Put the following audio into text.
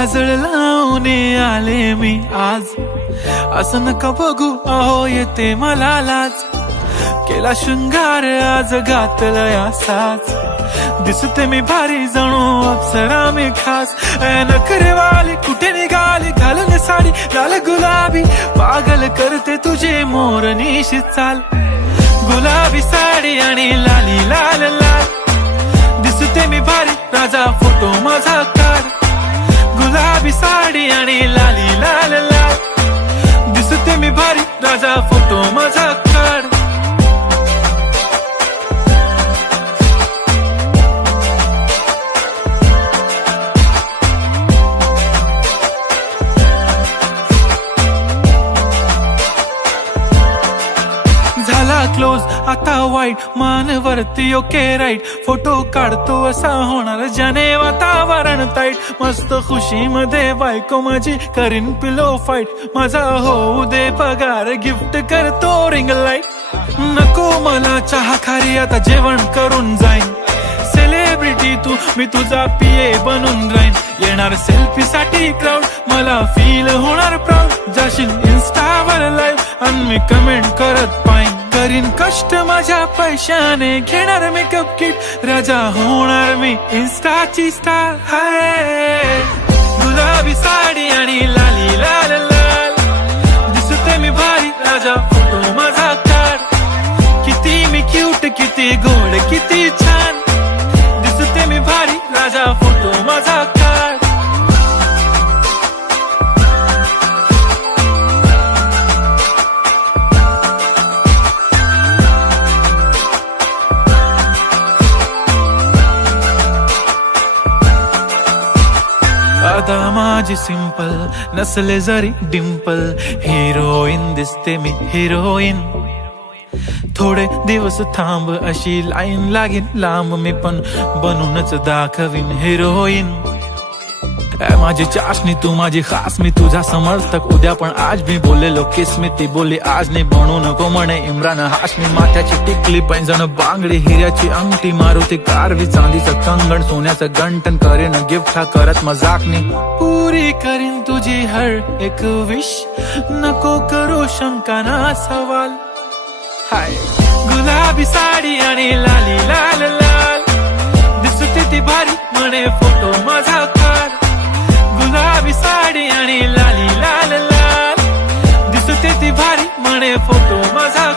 काजळ लावून आले मी आज, असं नका बघू अहो येते मला लाज. केला शृंगार आज घातलया साज, दिसते मी भारी जणू अप्सरा मी खास. नखरेवाली कुठे निघाली घालून साडी लाल गुलाबी, पागल करते तुझे मोरनीशी चाल. गुलाबी साडी आणि लाली लाल लाल, दिसते मी भारी राजा फोटो माझा काढ. गुलाबी साडी आणि लाली लाल लाल, दिसते मी भारी राजा फोटो माझा काढ. झाला क्लोज आता वाईट, मानवरती ओके राईट. फोटो काढतो असा होणार ज्याने वातावरण ताईट. मस्त खुशी मध्ये बायको माझी करीन पिलो फाईट. माझा होऊ दे पगार गिफ्ट करतो रिंग लाईट. नको मला चहा खारी आता जेवण करून जाईन. सेलिब्रिटी तू मी तुझा पिये बनून राहीन. येणार सेल्फी साठी क्राऊड मला फील होणार प्राऊड. जाशील इन्स्टावर लाईव्ह आणि मी कमेंट करत पाईन. करीन कष्ट माझ्या पैशाने घेणार मेकअप किट. राजा होणार मी इन्स्टाची स्टार. हाय गुलाबी साडी आणि लाली लाल लाल, दिसते मी भारी राजा फोटो माझा काढ. किती मी क्यूट किती गोड किती छान, दिसते मी भारी राजा फोटो माझा काढ. आता माझी सिंपल नसले जरी डिंपल, हिरोईन दिसते मी हिरोईन. थोडे दिवस थांब अशी लाईन लागेल लांब, मी पण बनूनच दाखवीन हिरोईन. माझी चाशनी तू माझी खास, मी तुझा समर्थक उद्या पण आज मी बोललेलो किस मी. ती बोलली आज नाही बनू नको म्हणे इम्रान हाशमी. माथ्याची टिकली पैंजण बांगडी हिऱ्याची अंगठी, मारुती कारवी चांदीचं कंगण सोन्याचं गंटन. करेन गिफ्ट हा करत मजाकनी, पुरी करीन तुझी हर एक विश. नको करू शंका ना सवाल. हाय गुलाबी साडी आणि लाली लाल लाल, दिसते ती भारी म्हणे फोटो माझा काढ. गुलाबी साडी आणि लाली लाल लाल, दिसते ती भारी म्हणे फोटो माझा.